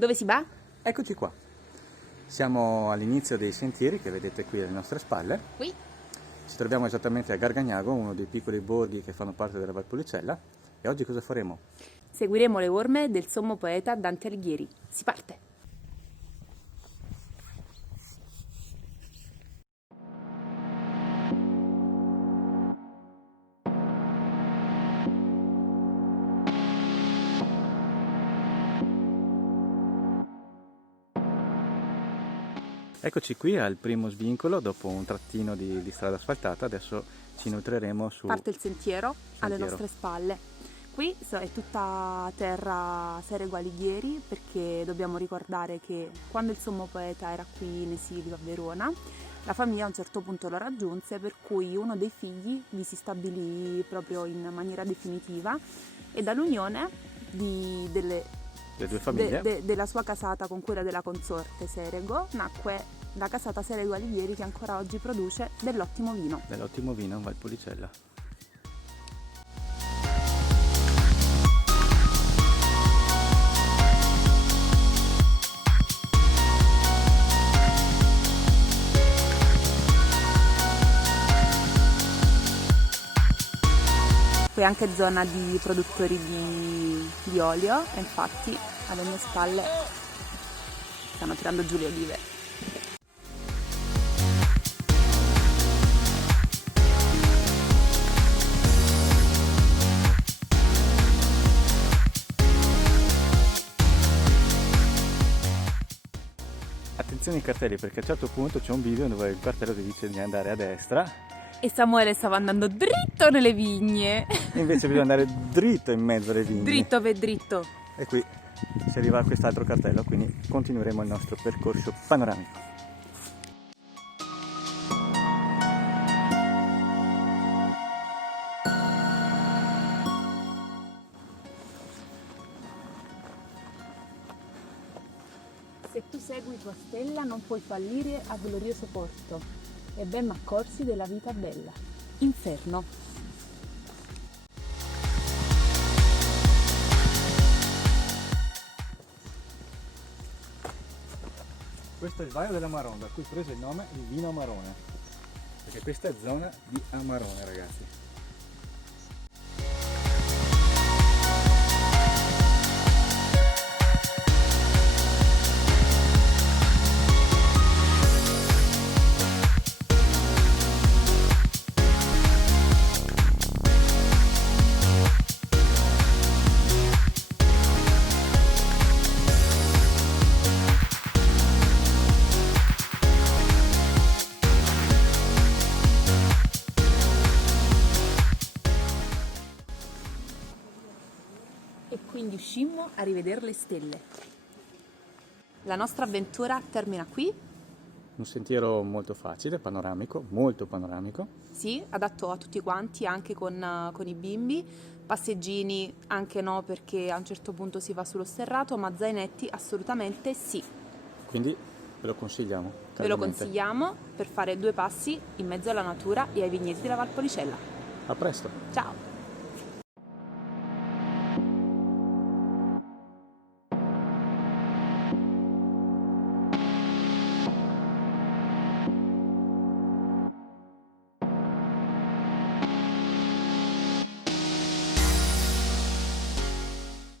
Dove si va? Eccoci qua. Siamo all'inizio dei sentieri che vedete qui alle nostre spalle. Qui. Ci troviamo esattamente a Gargagnago, uno dei piccoli borghi che fanno parte della Valpolicella. E oggi cosa faremo? Seguiremo le orme del sommo poeta Dante Alighieri. Si parte! Eccoci qui al primo svincolo, dopo un trattino di strada asfaltata. Adesso ci nutreremo su... Parte il sentiero alle nostre spalle. Qui è tutta terra Serego Alighieri, perché dobbiamo ricordare che quando il sommo poeta era qui in esilio a Verona, la famiglia a un certo punto lo raggiunse, per cui uno dei figli vi si stabilì proprio in maniera definitiva, e dall'unione delle due famiglie della sua casata con quella della consorte Serego nacque la casata Serego Alighieri, che ancora oggi produce dell'ottimo vino. Dell'ottimo vino in Valpolicella. Qui è anche zona di produttori di olio, e infatti alle mie spalle stanno tirando giù le olive. Attenzione ai cartelli, perché a un certo punto c'è un video dove il cartello ti dice di andare a destra. E Samuele stava andando dritto nelle vigne. Invece bisogna andare dritto in mezzo alle vigne. Dritto per dritto. E qui si arriva a quest'altro cartello, quindi continueremo il nostro percorso panoramico. Se tu segui tua stella non puoi fallire a glorioso porto, e ben m'accorsi della vita bella. Inferno. Questo è il Vaio dell'Amarone, da cui ho preso il nome di vino Amarone, perché questa è zona di Amarone, ragazzi. E quindi uscimmo a rivedere le stelle. La nostra avventura termina qui. Un sentiero molto facile, panoramico, molto panoramico. Sì, adatto a tutti quanti, anche con i bimbi. Passeggini anche no, perché a un certo punto si va sullo sterrato, ma zainetti assolutamente sì. Quindi ve lo consigliamo. Ve lo consigliamo per fare 2 passi in mezzo alla natura e ai vigneti della Valpolicella. A presto! Ciao!